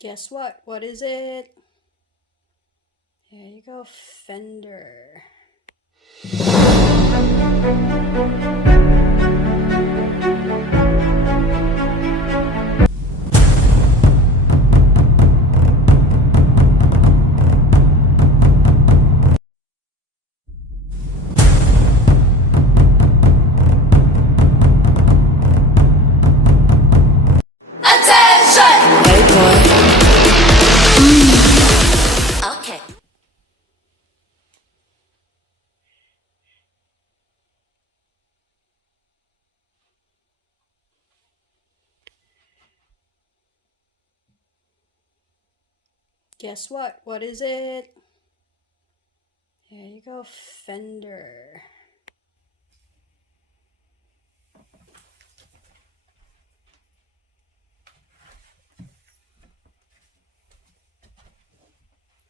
Guess what? What is it? There you go, Fender. Okay. Guess what? What is it? There you go, Fender.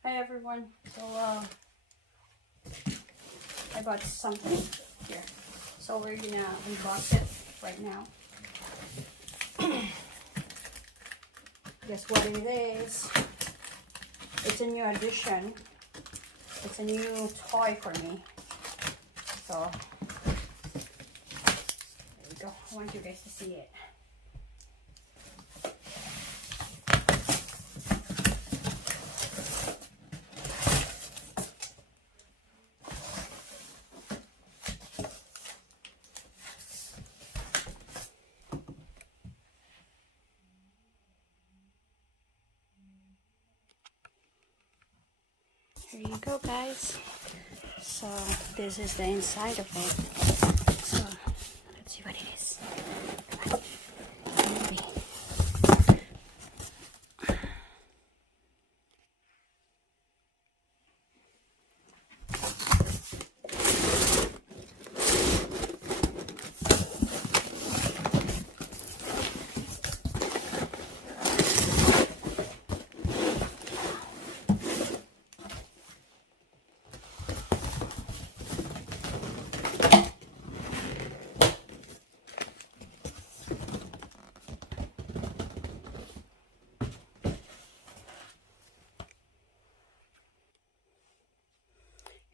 Hi everyone. So I bought something here. So we're gonna unbox it right now. Guess what it is? It's a new addition. It's a new toy for me. So there you go. I want you guys to see it. Here you go, guys. So this is the inside of it. So let's see what it is. Come on. Maybe.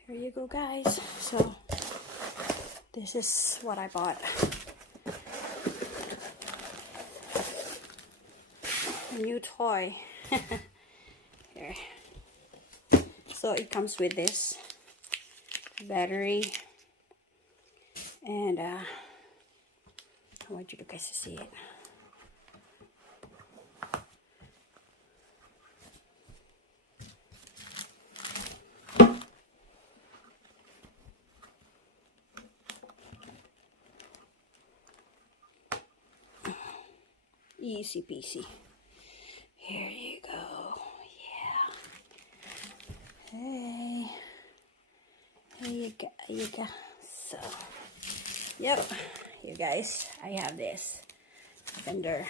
Here you go, guys. So this is what I bought. A new toy. Here. So it comes with this battery, and I want you guys to see it. Easy peasy. Here you go. Yeah. Hey. Here you go. So, yep. You guys, I have this Fender.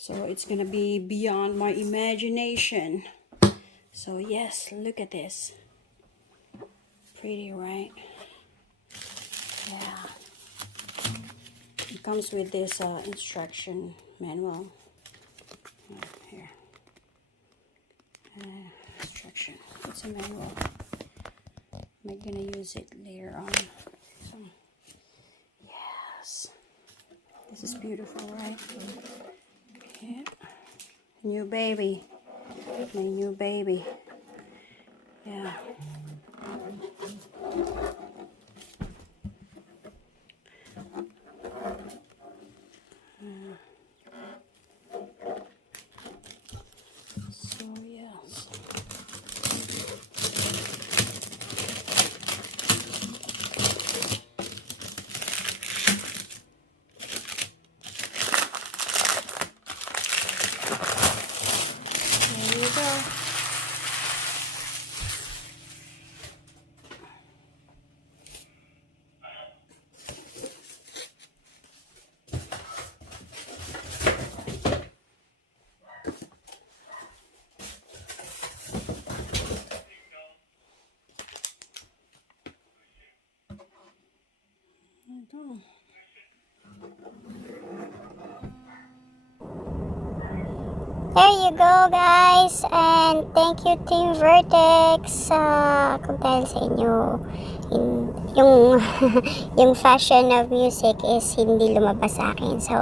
So it's gonna be beyond my imagination. So yes, look at this. Pretty, right? Yeah. It comes with this instruction manual. Here. Instruction. It's a manual. I'm gonna use it later on. So, yes. This is beautiful, right? Yeah. New baby. My new baby. Yeah. So yes. There you go. There you go, guys, and thank you Team Vertex kung dahil sa inyo yung yung fashion of music is hindi lumabas sa akin. So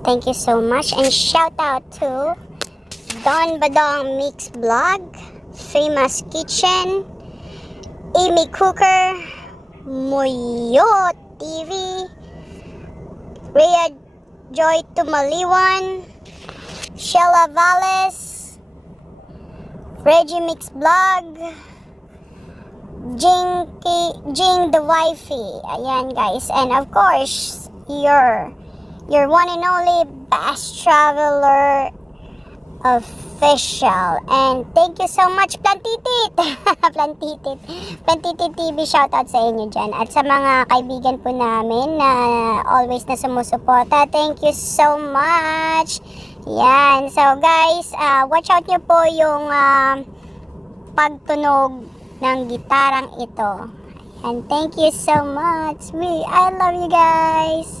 thank you so much, and shout out to Don Badong Mix Vlog, Famous Kitchen, Amy Cooker, Moyo TV, Rhea Joy Tumaliwan, Sheila Valles, Reggie Mix Vlog, Jing the Wifey. Ayan, guys. And of course, your one and only Best Traveler Official. And thank you so much, Plantitit! Plantitit TV, shoutout sa inyo dyan. At sa mga kaibigan po namin na always na sumusuporta, thank you so much! Yan. So guys, watch out nyo po yung pagtunog ng gitarang ito. And thank you so much. I love you guys.